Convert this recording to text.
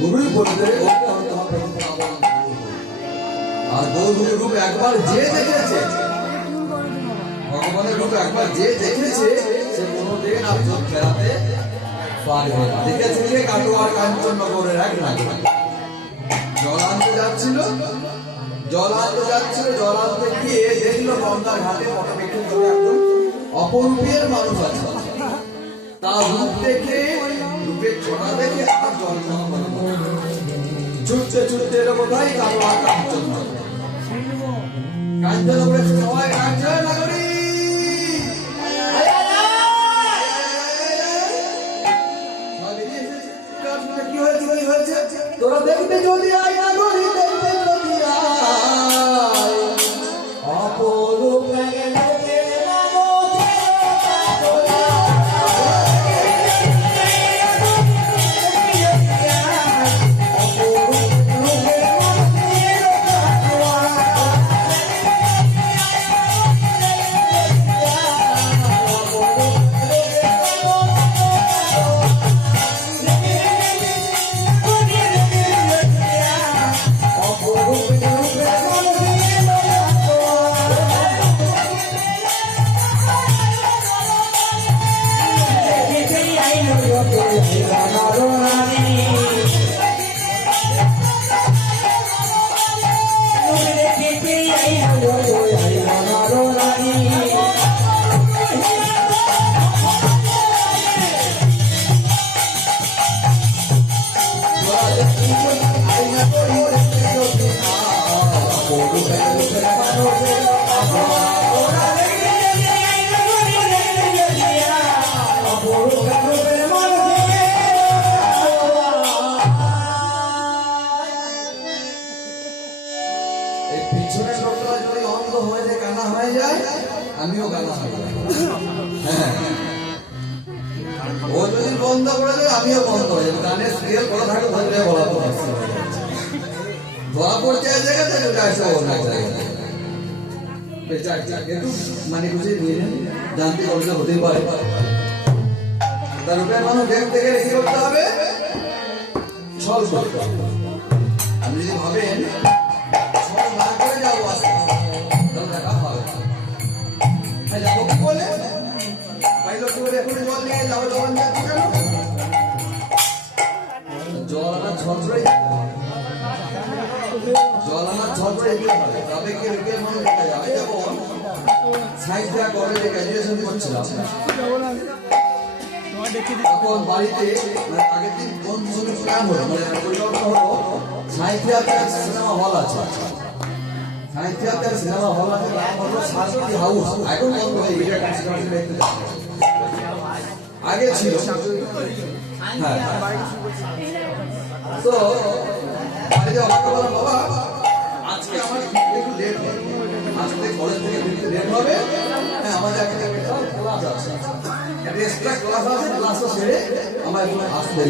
গুরুই বলতে আর গৌরীর রূপ একবার যে দেখেছে, ভগবানের রূপ একবার যে দেখেছে সে কোনোদিন আর চোখ ফেরাতে পারবে না। দেখেছে যে কাটোয়ার কাঞ্চননগরের এক নাগরিক জল আনতে যাচ্ছিল, জল আনতে গিয়ে দেখলো গঙ্গার ঘাটে পটবিক্ষেপ করে একজন অপরূপের মানুষ আছে। তার রূপ দেখে, রূপের ছোটা দেখে আর জল ছুটতে ছুটতে এলো কোথায় কাটোয়ার কাঞ্চননগর। কাঞ্চননগরে সবাই কাঞ্চননগরী কি হয়েছে তোরা দেখতে যদি আয় নাগরী, দেখতে যদি আয় অপরূপ পিছনের লোকটা যদি অন্ধ হয়ে যায়, কানা হয়ে যায়, আমিও কানা হয়ে যাই। হ্যাঁ, ও যদি বন্ধ করে দেয় আমিও বন্ধ হয়ে যাবো। গানের স্কেল বলা থাকে ধরলে বলা ধরা পড়ছে এক জায়গাতে চলে আসে অন্য এক জায়গায়। একটু মানে বুঝে নিয়ে জানতে অসুবিধা হতেই পারে। তার উপরে মানুষ দেখতে গেলে কি করতে হবে? ছল করতে হবে। আপনি যদি ভাবেন ছল না করে যাবো আসতে, তাহলে দেখা হবে না। যাবো কি বলে পাইলট করে এখন জল নিয়ে যাবো, জল যাচ্ছি কেন? জল আনার ছত্রই জল আনার ছত্রই তবে কি রূপের মানুষ দেখা যাবে। যেমন সাহিত্যা কলেজে গ্র্যাজুয়েশন করছিলাম, তখন বাড়িতে আগের দিন বন্ধু প্ল্যান হলো, মানে পরিকল্পনা হলো সাহিত্যার সিনেমা হল আছে, সাহিত্যার সিনেমা হল আছে, নাম হলো শান্তি হাউস। এখন বন্ধ হয়ে গেছে, আগে ছিল। হ্যাঁ, তো বাড়িতে আমাকে বললাম বাবা আজকে আমার একটু লেট হবে, আজকে কলেজ থেকে ফিরতে লেট হবে। হ্যাঁ, আমাদের একটা ক্লাস আছে, এক্সট্রা ক্লাস আছে, ক্লাসটা সেরে আমার একটু আসতে